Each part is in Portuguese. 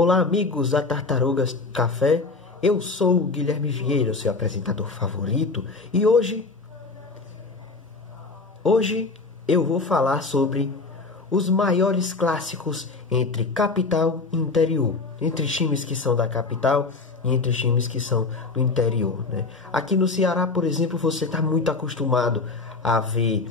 Olá amigos da Tartarugas Café, eu sou o Guilherme Vieira, seu apresentador favorito, e hoje eu vou falar sobre os maiores clássicos entre capital e interior, entre times que são da capital e entre times que são do interior, né? Aqui no Ceará, por exemplo, você está muito acostumado a ver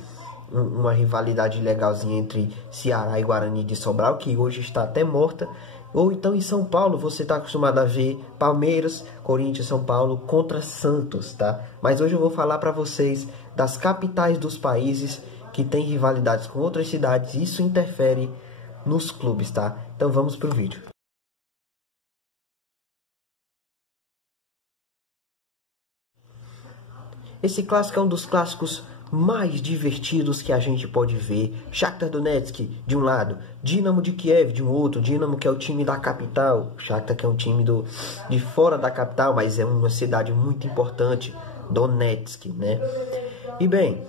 uma rivalidade legalzinha entre Ceará e Guarani de Sobral, que hoje está até morta. Ou então em São Paulo você está acostumado a ver Palmeiras, Corinthians, São Paulo contra Santos, tá? Mas hoje eu vou falar para vocês das capitais dos países que têm rivalidades com outras cidades e isso interfere nos clubes, tá? Então vamos pro vídeo. Esse clássico é um dos clássicos mais divertidos que a gente pode ver. Shakhtar Donetsk de um lado, Dinamo de Kiev de um outro. Dinamo que é o time da capital, Shakhtar que é um time de fora da capital, mas é uma cidade muito importante, Donetsk, né? E bem,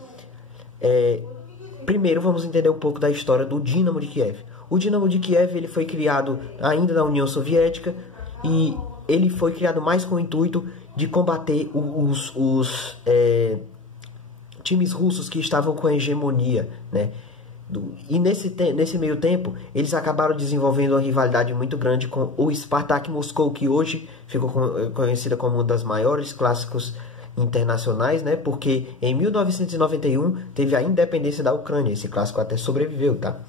primeiro vamos entender um pouco da história do Dinamo de Kiev. O Dinamo de Kiev ele foi criado ainda na União Soviética e ele foi criado mais com o intuito de combater os times russos que estavam com a hegemonia, né? E nesse meio tempo, eles acabaram desenvolvendo uma rivalidade muito grande com o Spartak Moscou, que hoje ficou conhecida como uma das maiores clássicos internacionais, né? Porque em 1991 teve a independência da Ucrânia, esse clássico até sobreviveu, tá?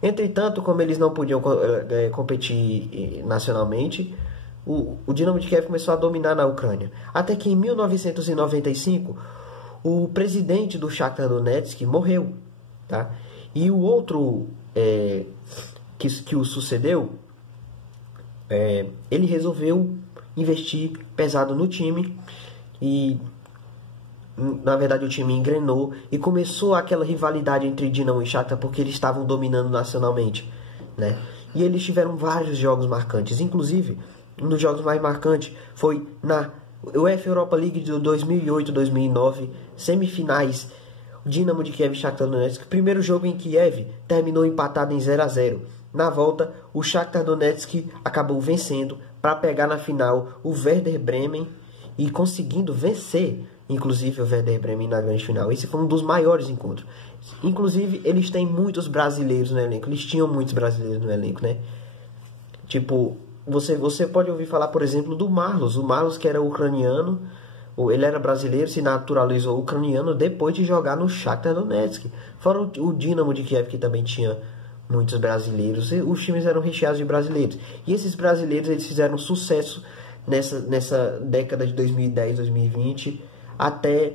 Entretanto, como eles não podiam competir nacionalmente, o Dinamo de Kiev começou a dominar na Ucrânia. Até que em 1995, o presidente do Shakhtar Donetsk morreu, tá? E o outro que o sucedeu, ele resolveu investir pesado no time e, na verdade, o time engrenou e começou aquela rivalidade entre Dinamo e Shakhtar porque eles estavam dominando nacionalmente, né? E eles tiveram vários jogos marcantes, inclusive um dos jogos mais marcantes foi na UEFA Europa League de 2008-2009, semifinais, o Dinamo de Kiev e Shakhtar Donetsk. Primeiro jogo em Kiev terminou empatado em 0-0. Na volta, o Shakhtar Donetsk acabou vencendo para pegar na final o Werder Bremen e conseguindo vencer, inclusive, o Werder Bremen na grande final. Esse foi um dos maiores encontros. Inclusive, eles têm muitos brasileiros no elenco. Eles tinham muitos brasileiros no elenco, né? Tipo, você pode ouvir falar, por exemplo, do Marlos. O Marlos, que era ucraniano, ele era brasileiro, se naturalizou ucraniano depois de jogar no Shakhtar Donetsk. Fora o Dinamo de Kiev, que também tinha muitos brasileiros. E os times eram recheados de brasileiros. E esses brasileiros eles fizeram sucesso nessa década de 2010, 2020, até,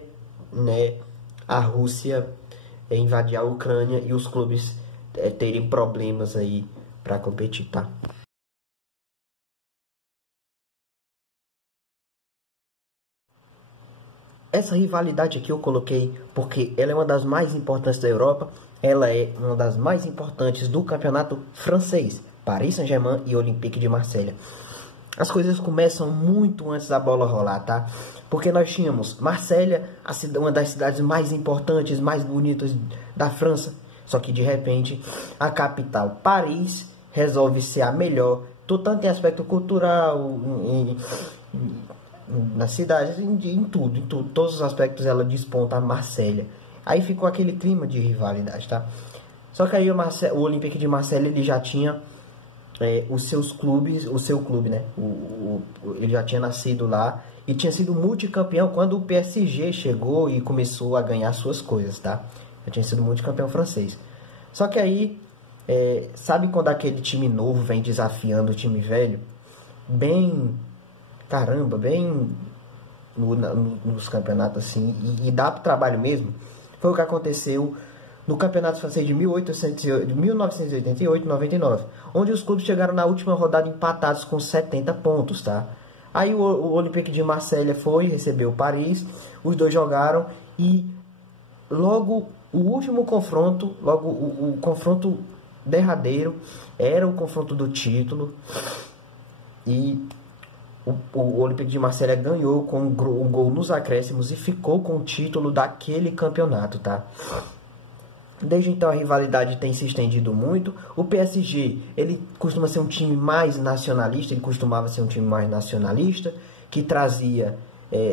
né, a Rússia invadir a Ucrânia e os clubes terem problemas aí para competir, tá? Essa rivalidade aqui eu coloquei porque ela é uma das mais importantes da Europa. Ela é uma das mais importantes do campeonato francês. Paris Saint-Germain e Olympique de Marselha. As coisas começam muito antes da bola rolar, tá? Porque nós tínhamos Marselha, uma das cidades mais importantes, mais bonitas da França. Só que de repente a capital, Paris, resolve ser a melhor, tanto em aspecto cultural, nas cidades, em tudo, todos os aspectos ela desponta a Marselha. Aí ficou aquele clima de rivalidade, tá? Só que aí o Olympique de Marselha ele já tinha os seus clubes, o seu clube, né? Ele já tinha nascido lá e tinha sido multicampeão quando o PSG chegou e começou a ganhar suas coisas, tá? Já tinha sido multicampeão francês. Só que aí, sabe quando aquele time novo vem desafiando o time velho? Caramba, bem nos campeonatos assim, e dá pro trabalho mesmo. Foi o que aconteceu no campeonato francês de 1988-99, onde os clubes chegaram na última rodada empatados com 70 pontos, tá? Aí o Olympique de Marselha recebeu o Paris, os dois jogaram e logo o último confronto, o confronto derradeiro, era o confronto do título e o Olympique de Marselha ganhou com um gol nos acréscimos e ficou com o título daquele campeonato, tá? Desde então a rivalidade tem se estendido muito. O PSG, ele costuma ser um time mais nacionalista, ele costumava ser um time mais nacionalista, que trazia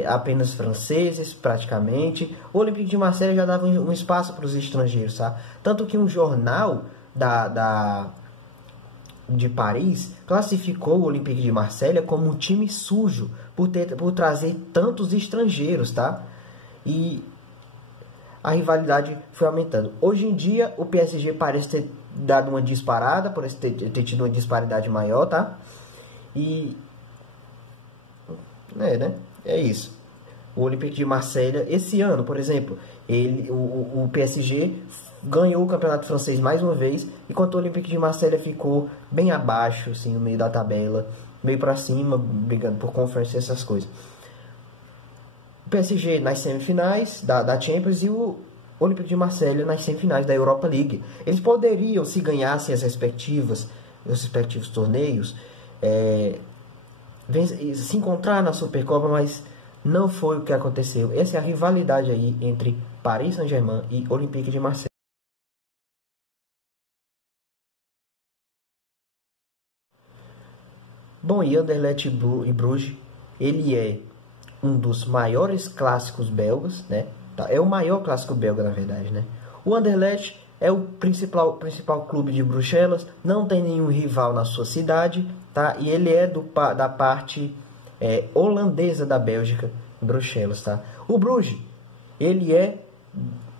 apenas franceses, praticamente. O Olympique de Marseille já dava um espaço para os estrangeiros, tá? Tanto que um jornal de Paris classificou o Olympique de Marseille como um time sujo por trazer tantos estrangeiros, tá? E a rivalidade foi aumentando. Hoje em dia, o PSG parece ter dado uma disparada, parece ter tido uma disparidade maior, tá? E né? É isso. O Olympique de Marseille, esse ano, por exemplo, o PSG ganhou o campeonato francês mais uma vez, enquanto o Olympique de Marseille ficou bem abaixo, assim, no meio da tabela, meio para cima, brigando por conferência e essas coisas. O PSG nas semifinais da Champions e o Olympique de Marseille nas semifinais da Europa League. Eles poderiam, se ganhassem os respectivos torneios, se encontrar na Supercopa, mas não foi o que aconteceu. Essa é a rivalidade aí entre Paris Saint-Germain e Olympique de Marseille. Bom, e Anderlecht e Bruges, ele é um dos maiores clássicos belgas, né? É o maior clássico belga, na verdade, né? O Anderlecht é o principal clube de Bruxelas, não tem nenhum rival na sua cidade, tá? E ele é da parte holandesa da Bélgica, Bruxelas, tá? O Bruges, ele é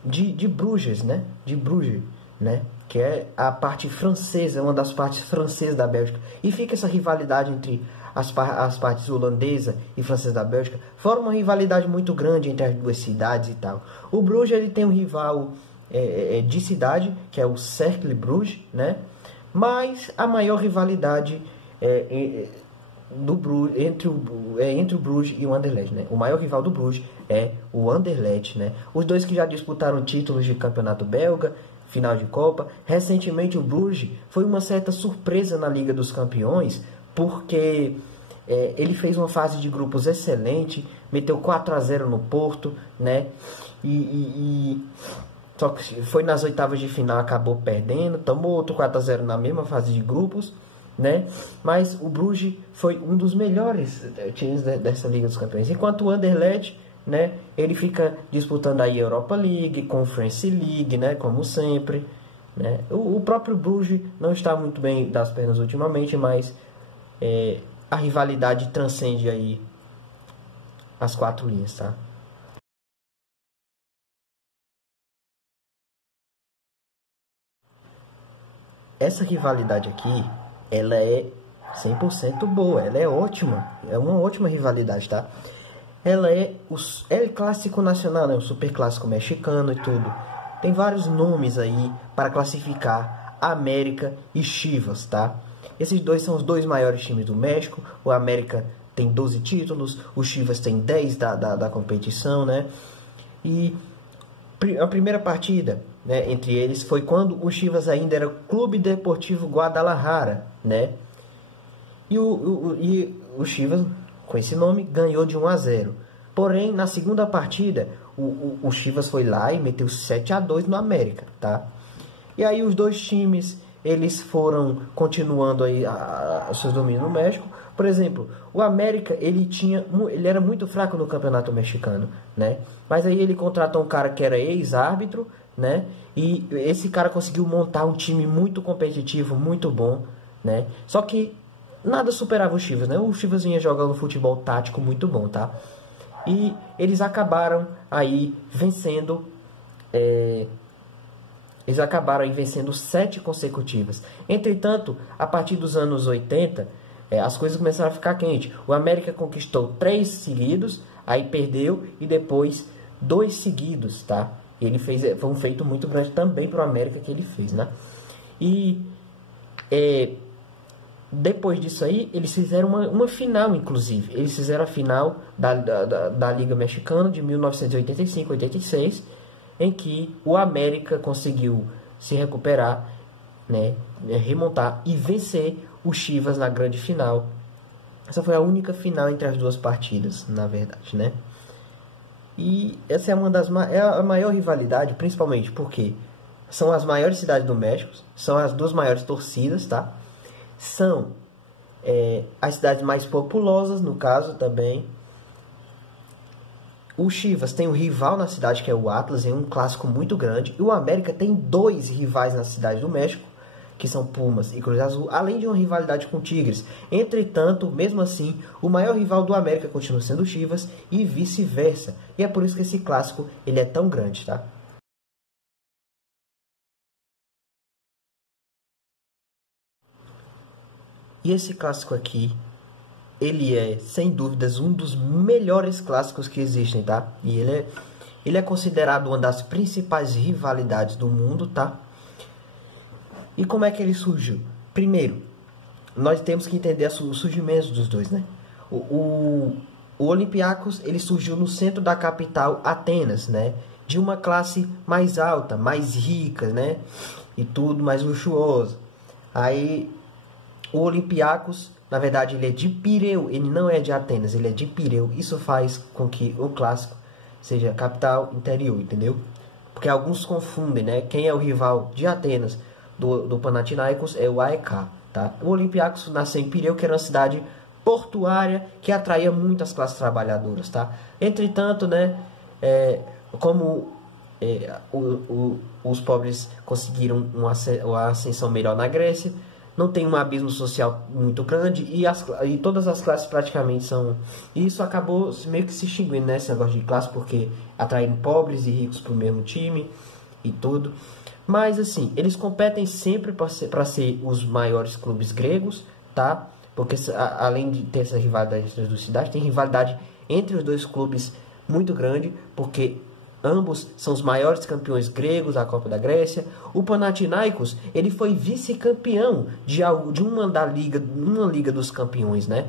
de Bruges, né? De Bruges, né? Que é a parte francesa, uma das partes francesas da Bélgica. E fica essa rivalidade entre as partes holandesa e francesa da Bélgica. Forma uma rivalidade muito grande entre as duas cidades e tal. O Bruges, ele tem um rival de cidade, que é o Cercle Bruges, né? Mas a maior rivalidade entre o Bruges e o Anderlecht, né? O maior rival do Bruges é o Anderlecht, né? Os dois que já disputaram títulos de campeonato belga, final de Copa. Recentemente o Bruges foi uma certa surpresa na Liga dos Campeões, porque ele fez uma fase de grupos excelente, meteu 4-0 no Porto, né? Só que foi nas oitavas de final, acabou perdendo, tomou outro 4-0 na mesma fase de grupos, né? Mas o Bruges foi um dos melhores times dessa Liga dos Campeões, enquanto o Anderlecht, né, ele fica disputando aí Europa League, Conference League, né, como sempre, né? O próprio Bruges não está muito bem das pernas ultimamente, mas a rivalidade transcende aí as quatro linhas, tá? Essa rivalidade aqui, ela é 100% boa, ela é ótima, é uma ótima rivalidade, tá? Ela é o clássico nacional, né? O super clássico mexicano e tudo. Tem vários nomes aí para classificar América e Chivas, tá? Esses dois são os dois maiores times do México. O América tem 12 títulos, o Chivas tem 10 da competição, né? E a primeira partida, né, entre eles foi quando o Chivas ainda era Clube Deportivo Guadalajara, né? E o Chivas, com esse nome, ganhou de 1-0. Porém, na segunda partida, o Chivas foi lá e meteu 7-2 no América, tá? E aí os dois times, eles foram continuando aí os seus domínios no México. Por exemplo, o América, ele era muito fraco no campeonato mexicano, né? Mas aí ele contratou um cara que era ex-árbitro, né? E esse cara conseguiu montar um time muito competitivo, muito bom, né? Só que nada superava o Chivas, né? O Chivas vinha jogando futebol tático muito bom, tá? E eles acabaram aí vencendo... Eles acabaram aí vencendo 7 consecutivas. Entretanto, a partir dos anos 80, as coisas começaram a ficar quentes. O América conquistou 3 seguidos, aí perdeu, e depois 2 seguidos, tá? Ele fez, foi um feito muito grande também para o América que ele fez, né? E depois disso aí, eles fizeram uma final, inclusive. Eles fizeram a final da Liga Mexicana de 1985-86, em que o América conseguiu se recuperar, né, remontar e vencer o Chivas na grande final. Essa foi a única final entre as duas partidas, na verdade, né? E essa é a maior rivalidade, principalmente porque são as maiores cidades do México, são as duas maiores torcidas, tá? São as cidades mais populosas, no caso, também. O Chivas tem um rival na cidade, que é o Atlas, é um clássico muito grande. E o América tem dois rivais na cidade do México, que são Pumas e Cruz Azul, além de uma rivalidade com Tigres. Entretanto, mesmo assim, o maior rival do América continua sendo o Chivas e vice-versa. E é por isso que esse clássico ele é tão grande, tá? E esse clássico aqui, ele é, sem dúvidas, um dos melhores clássicos que existem, tá? E ele é considerado uma das principais rivalidades do mundo, tá? E como é que ele surgiu? Primeiro, nós temos que entender o surgimento dos dois, né? O Olympiacos, ele surgiu no centro da capital, Atenas, né? De uma classe mais alta, mais rica, né? E tudo mais luxuoso. Aí, o Olympiacos, na verdade, ele é de Pireu, ele não é de Atenas, ele é de Pireu. Isso faz com que o clássico seja capital interior, entendeu? Porque alguns confundem, né? Quem é o rival de Atenas do Panathinaikos é o AEK, tá? O Olympiacos nasceu em Pireu, que era uma cidade portuária que atraía muitas classes trabalhadoras, tá? Entretanto, né? Como os pobres conseguiram uma ascensão melhor na Grécia, não tem um abismo social muito grande e todas as classes praticamente são... E isso acabou meio que se extinguindo, né, esse negócio de classe, porque atraindo pobres e ricos para o mesmo time e tudo. Mas, assim, eles competem sempre para ser os maiores clubes gregos, tá? Porque além de ter essa rivalidade entre as duas cidades, tem rivalidade entre os dois clubes muito grande, porque... ambos são os maiores campeões gregos da Copa da Grécia. O Panathinaikos, ele foi vice-campeão de uma liga dos campeões, né?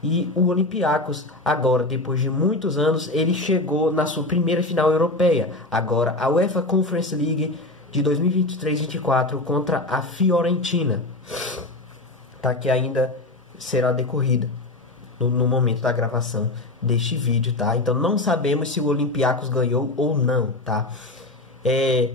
E o Olympiacos, agora, depois de muitos anos, ele chegou na sua primeira final europeia. Agora, a UEFA Conference League de 2023-24 contra a Fiorentina, tá? Que ainda será decorrida no momento da gravação deste vídeo, tá? Então não sabemos se o Olympiacos ganhou ou não, tá? E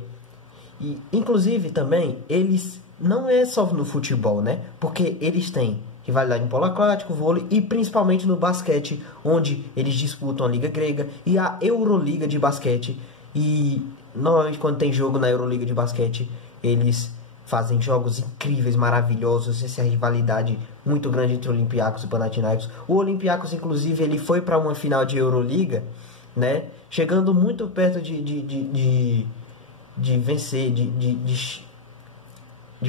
inclusive também eles não é só no futebol, né? Porque eles têm rivalidade no polo aquático, vôlei e principalmente no basquete, onde eles disputam a Liga Grega e a Euroliga de basquete. E normalmente quando tem jogo na Euroliga de basquete, eles fazem jogos incríveis, maravilhosos. Essa é a rivalidade muito grande entre o Olympiacos e o Panathinaikos. O Olympiacos, inclusive, ele foi para uma final de Euroliga, né? Chegando muito perto de vencer, de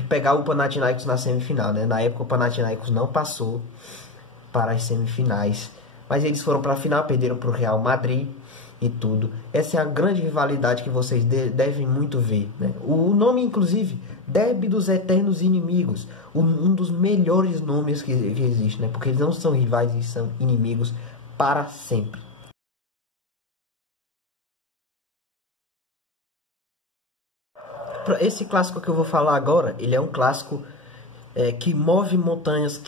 pegar o Panathinaikos na semifinal, né? Na época o Panathinaikos não passou para as semifinais, mas eles foram para a final, perderam para o Real Madrid e tudo. Essa é a grande rivalidade que vocês devem muito ver, né? O nome, inclusive, Derby dos Eternos Inimigos, um dos melhores nomes que existe, né? Porque eles não são rivais, eles são inimigos para sempre. Esse clássico que eu vou falar agora, ele é um clássico que move montanhas,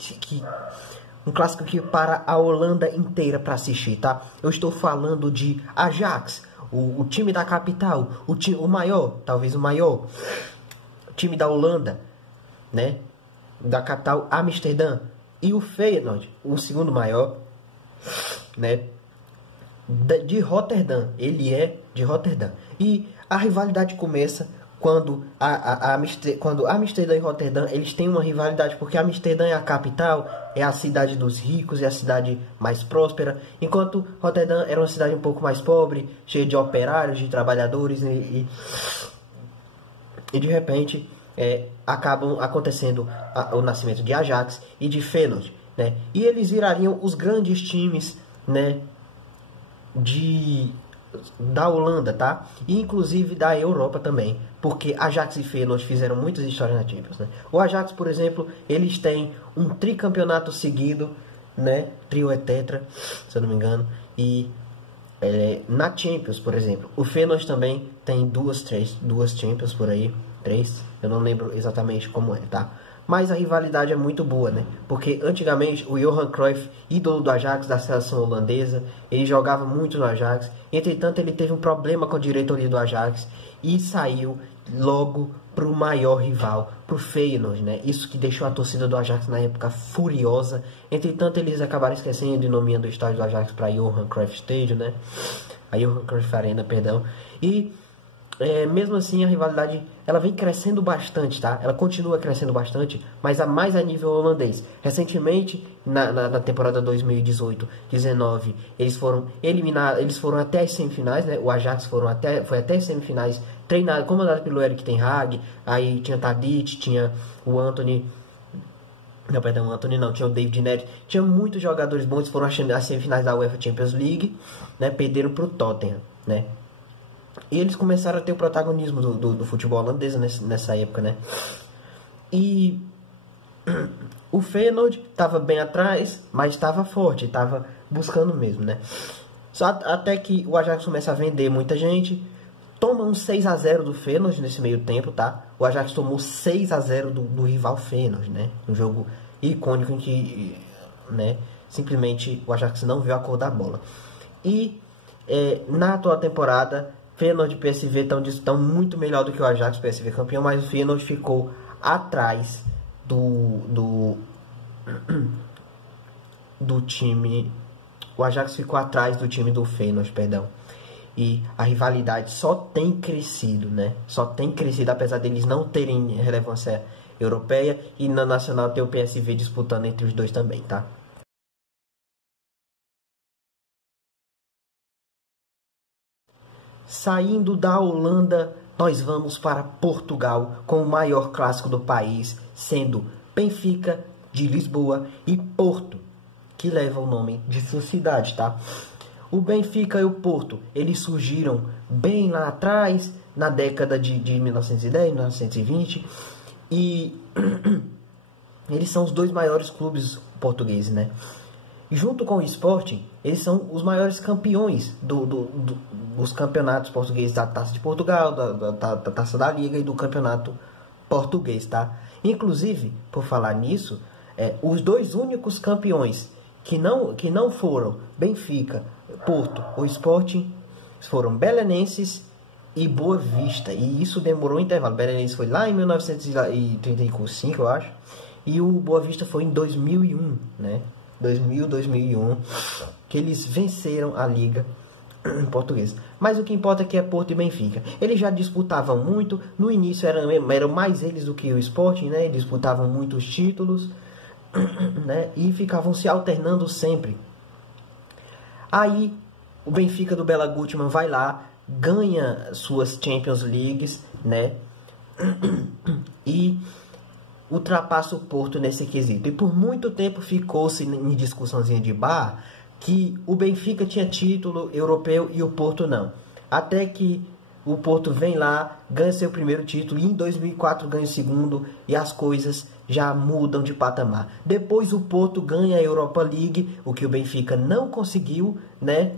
um clássico que para a Holanda inteira para assistir, tá? Eu estou falando de Ajax, o time da capital, o maior, talvez o maior time da Holanda, né? Da capital Amsterdã. E o Feyenoord, o segundo maior, né? De Rotterdam. Ele é de Rotterdam. E a rivalidade começa quando Amsterdã e Rotterdam, eles têm uma rivalidade, porque Amsterdã é a capital, é a cidade dos ricos, é a cidade mais próspera, enquanto Rotterdam era uma cidade um pouco mais pobre, cheia de operários, de trabalhadores, e de repente acabam acontecendo o nascimento de Ajax e de Feyenoord, né? E eles virariam os grandes times, né, da Holanda, tá? E inclusive da Europa também, porque Ajax e Feyenoord fizeram muitas histórias na Champions, né? O Ajax, por exemplo, eles têm um tricampeonato seguido, né? Trio é tetra, se eu não me engano. E na Champions, por exemplo, o Feyenoord também tem duas Champions por aí, 3, eu não lembro exatamente como é, tá? Mas a rivalidade é muito boa, né? Porque antigamente o Johan Cruyff, ídolo do Ajax, da seleção holandesa, ele jogava muito no Ajax. Entretanto, ele teve um problema com a diretoria do Ajax e saiu logo pro maior rival, pro Feyenoord, né? Isso que deixou a torcida do Ajax na época furiosa. Entretanto, eles acabaram esquecendo de nomeando o estádio do Ajax para Johan Cruyff Stadium, né? A Johan Cruyff Arena, perdão. E mesmo assim a rivalidade ela vem crescendo bastante, tá? Ela continua crescendo bastante, mas mais a nível holandês. Recentemente, na temporada 2018-19, eles foram eliminados, eles foram até as semifinais, né? O Ajax foi até as semifinais, treinado, comandado pelo Erik ten Hag. Aí tinha Tadic, tinha o Anthony. Não, perdão, o Anthony não, tinha o David Neres. Tinha muitos jogadores bons, foram as semifinais da UEFA Champions League, né? Perderam pro Tottenham, né? E eles começaram a ter o protagonismo do futebol holandês nessa época, né? E o Feyenoord estava bem atrás, mas estava forte, estava buscando mesmo, né? Só até que o Ajax começa a vender muita gente. Toma um 6-0 do Feyenoord nesse meio tempo, tá? O Ajax tomou 6-0 do rival Feyenoord, né? Um jogo icônico em que, né, simplesmente o Ajax não viu a cor da bola. E na atual temporada, Feyenoord e PSV estão muito melhor do que o Ajax, PSV campeão, mas o Feyenoord ficou atrás do time. O Ajax ficou atrás do time do Feyenoord, perdão. E a rivalidade só tem crescido, né? Só tem crescido, apesar deles não terem relevância europeia, e na nacional tem o PSV disputando entre os dois também, tá? Saindo da Holanda, nós vamos para Portugal com o maior clássico do país, sendo Benfica de Lisboa e Porto, que leva o nome de sua cidade, tá? O Benfica e o Porto, eles surgiram bem lá atrás, na década de 1910, 1920, e eles são os dois maiores clubes portugueses, né? Junto com o Sporting, eles são os maiores campeões dos campeonatos portugueses, da Taça de Portugal, da Taça da Liga e do campeonato português, tá? Inclusive, por falar nisso, os dois únicos campeões que não foram Benfica, Porto ou Sporting foram Belenenses e Boa Vista. E isso demorou um intervalo. Belenenses foi lá em 1935, eu acho. E o Boa Vista foi em 2001, né? 2001, que eles venceram a Liga Portuguesa. Mas o que importa aqui é Porto e Benfica. Eles já disputavam muito. No início eram mais eles do que o Sporting, né? Disputavam muitos títulos, né? E ficavam se alternando sempre. Aí o Benfica do Bela Gutmann vai lá, ganha suas Champions Leagues, né? E ultrapassa o Porto nesse quesito. E por muito tempo ficou-se em discussãozinha de bar que o Benfica tinha título europeu e o Porto não. Até que o Porto vem lá, ganha seu primeiro título e em 2004 ganha o segundo e as coisas já mudam de patamar. Depois o Porto ganha a Europa League, o que o Benfica não conseguiu, né?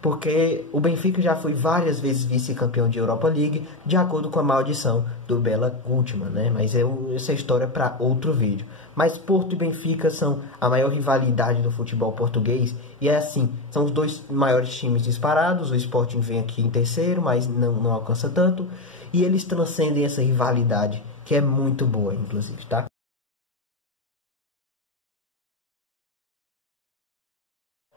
Porque o Benfica já foi várias vezes vice-campeão de Europa League, de acordo com a maldição do Bela Gutmann, né? Mas essa é história para outro vídeo. Mas Porto e Benfica são a maior rivalidade do futebol português. E é assim, são os dois maiores times disparados. O Sporting vem aqui em terceiro, mas não alcança tanto. E eles transcendem essa rivalidade, que é muito boa, inclusive, tá?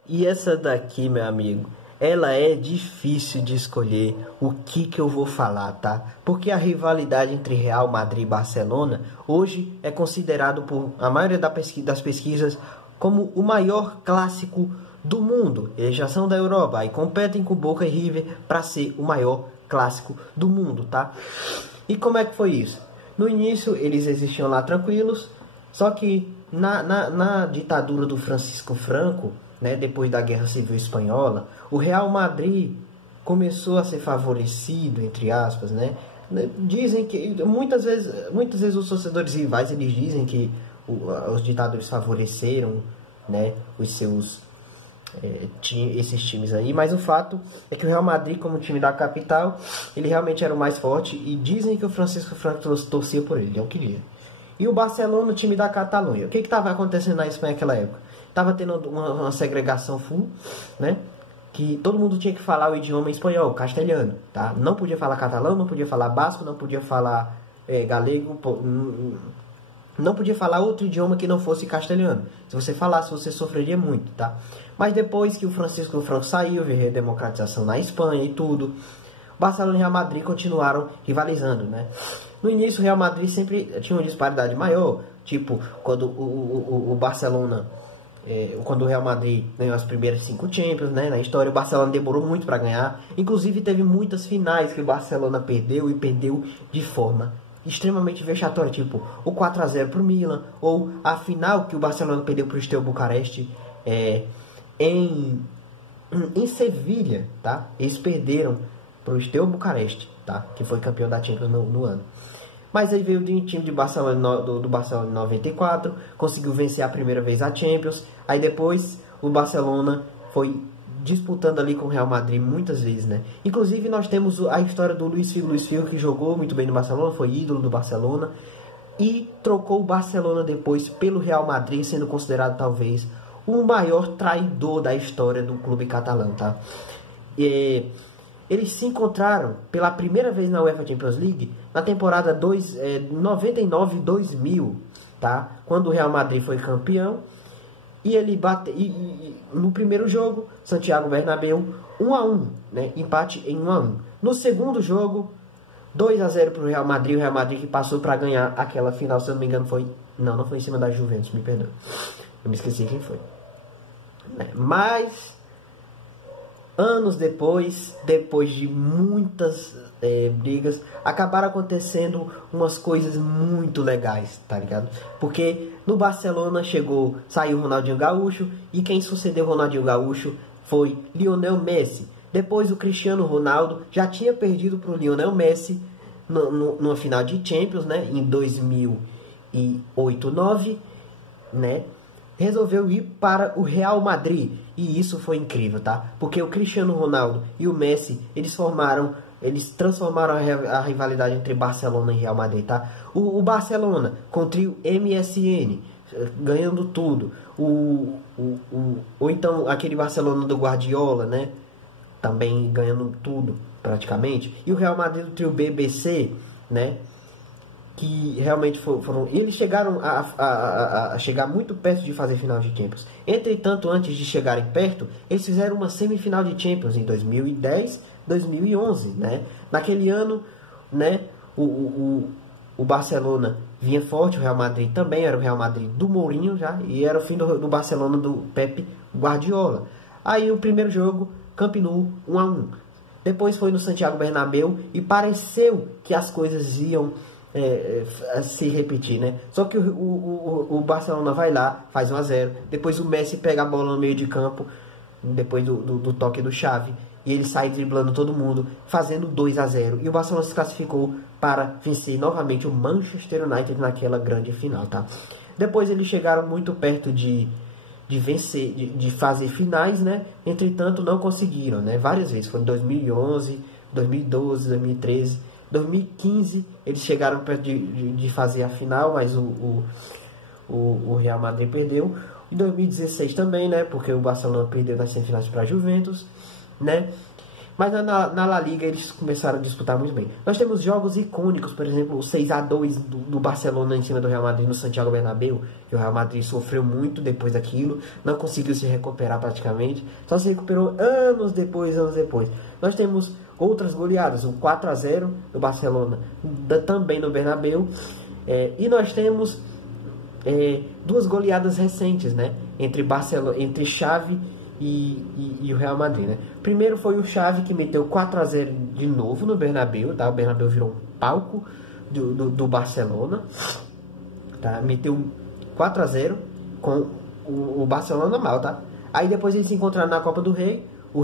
E essa daqui, meu amigo, ela é difícil de escolher o que eu vou falar, tá? Porque a rivalidade entre Real Madrid e Barcelona hoje é considerado por a maioria das pesquisas como o maior clássico do mundo. Eles já são da Europa e competem com Boca e River para ser o maior clássico do mundo, tá? E como é que foi isso? No início eles existiam lá tranquilos, só que na ditadura do Francisco Franco, né, depois da Guerra Civil Espanhola, o Real Madrid começou a ser favorecido, entre aspas, né? Dizem que muitas vezes os torcedores rivais eles dizem que os ditadores favoreceram, né, os seus esses times aí, mas o fato é que o Real Madrid, como time da capital, ele realmente era o mais forte e dizem que o Francisco Franco torcia por ele, eu queria. E o Barcelona, o time da Catalunha. O que estava acontecendo na Espanha naquela época? Tava tendo uma segregação full, né? que todo mundo tinha que falar o idioma espanhol, castelhano, tá? Não podia falar catalão, não podia falar basco, não podia falar galego, não podia falar outro idioma que não fosse castelhano. Se você falasse, você sofreria muito, tá? Mas depois que o Francisco Franco saiu, veio a democratização na Espanha e tudo, Barcelona e Real Madrid continuaram rivalizando, né? No início, o Real Madrid sempre tinha uma disparidade maior, tipo, quando o Barcelona... quando o Real Madrid ganhou as primeiras 5 Champions, né, na história, o Barcelona demorou muito para ganhar. Inclusive, teve muitas finais que o Barcelona perdeu, e perdeu de forma extremamente vexatória, tipo o 4-0 pro Milan, ou a final que o Barcelona perdeu pro Steaua Bucareste em Sevilha, tá? Eles perderam pro Steaua Bucareste, tá? Que foi campeão da Champions no ano. Mas aí veio o time de Barcelona, do Barcelona em 94, conseguiu vencer a primeira vez a Champions. Aí depois o Barcelona foi disputando ali com o Real Madrid muitas vezes, né? Inclusive nós temos a história do Luis Figo, que jogou muito bem no Barcelona, foi ídolo do Barcelona. E trocou o Barcelona depois pelo Real Madrid, sendo considerado talvez o maior traidor da história do clube catalão, tá? Eles se encontraram pela primeira vez na UEFA Champions League na temporada 99-2000, tá? Quando o Real Madrid foi campeão. E ele no primeiro jogo, Santiago Bernabéu, 1-1, né? Empate em 1-1. No segundo jogo, 2-0 para o Real Madrid. O Real Madrid que passou para ganhar aquela final, se eu não me engano, foi... Não foi em cima da Juventus, me perdoa. Eu me esqueci quem foi. Mas... anos depois de muitas brigas, acabaram acontecendo umas coisas muito legais, tá ligado? Porque no Barcelona saiu o Ronaldinho Gaúcho, e quem sucedeu o Ronaldinho Gaúcho foi Lionel Messi. Depois o Cristiano Ronaldo já tinha perdido para o Lionel Messi numa final de Champions, né? Em 2008-2009, né? Resolveu ir para o Real Madrid. E isso foi incrível, tá? Porque o Cristiano Ronaldo e o Messi, eles transformaram a rivalidade entre Barcelona e Real Madrid, tá? O Barcelona com o trio MSN, ganhando tudo. Ou então aquele Barcelona do Guardiola, né? Também ganhando tudo, praticamente. E o Real Madrid do trio BBC, né? Que realmente foram... Eles chegaram a chegar muito perto de fazer final de Champions. Entretanto, antes de chegarem perto, eles fizeram uma semifinal de Champions em 2010, 2011, né? Naquele ano, né, o Barcelona vinha forte, o Real Madrid também, era o Real Madrid do Mourinho já, e era o fim do Barcelona do Pep Guardiola. Aí o primeiro jogo, Camp Nou, 1-1. Depois foi no Santiago Bernabéu e pareceu que as coisas iam... se repetir, né? Só que o Barcelona vai lá, faz 1-0. Depois o Messi pega a bola no meio de campo, depois do toque do Xavi, e ele sai driblando todo mundo, fazendo 2-0. E o Barcelona se classificou para vencer novamente o Manchester United naquela grande final, tá? Depois eles chegaram muito perto de vencer, de fazer finais, né? Entretanto, não conseguiram, né? Várias vezes. Foi em 2011, 2012, 2013... 2015 eles chegaram perto de fazer a final, mas o Real Madrid perdeu. Em 2016 também, né? Porque o Barcelona perdeu nas semifinais para a Juventus, né? Mas na La Liga eles começaram a disputar muito bem. Nós temos jogos icônicos, por exemplo, o 6-2 do Barcelona em cima do Real Madrid no Santiago Bernabéu, que o Real Madrid sofreu muito depois daquilo, não conseguiu se recuperar praticamente, só se recuperou anos depois. Nós temos outras goleadas, o 4-0 do Barcelona também no Bernabéu, e nós temos duas goleadas recentes, né, entre Xavi e o Real Madrid, né? Primeiro foi o Xavi, que meteu 4-0 de novo no Bernabéu, tá? O Bernabéu virou um palco do Barcelona, tá? Meteu 4-0 com o Barcelona mal, tá? Aí depois eles se encontraram na Copa do Rei. O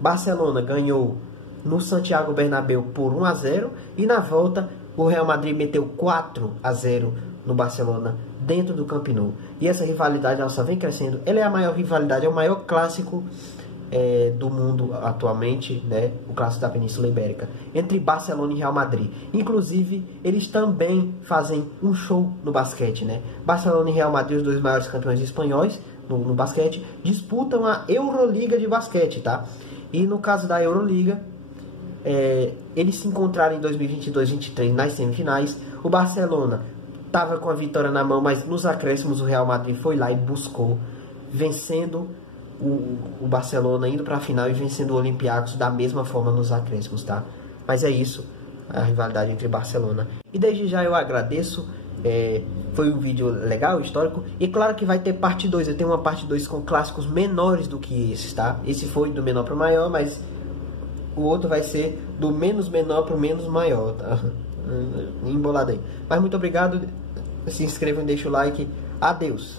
Barcelona ganhou no Santiago Bernabéu por 1-0, e na volta o Real Madrid meteu 4-0 no Barcelona dentro do Camp Nou. E essa rivalidade ela só vem crescendo. Ela é a maior rivalidade, é o maior clássico do mundo atualmente, né? O clássico da Península Ibérica, entre Barcelona e Real Madrid. Inclusive, eles também fazem um show no basquete, né? Barcelona e Real Madrid, os dois maiores campeões espanhóis. no basquete, disputam a Euroliga de basquete, tá? E no caso da Euroliga, eles se encontraram em 2022-23 nas semifinais. O Barcelona estava com a vitória na mão, mas nos acréscimos o Real Madrid foi lá e buscou, vencendo o Barcelona, indo para a final e vencendo o Olympiacos da mesma forma nos acréscimos, tá? Mas é isso, a rivalidade entre Barcelona. E desde já eu agradeço. Foi um vídeo legal, histórico. E claro que vai ter parte 2. Eu tenho uma parte 2 com clássicos menores do que esses, tá? Esse foi do menor para o maior, mas o outro vai ser do menos menor para o menos maior, tá? Embolado aí. Mas muito obrigado. Se inscrevam e deixem o like. Adeus.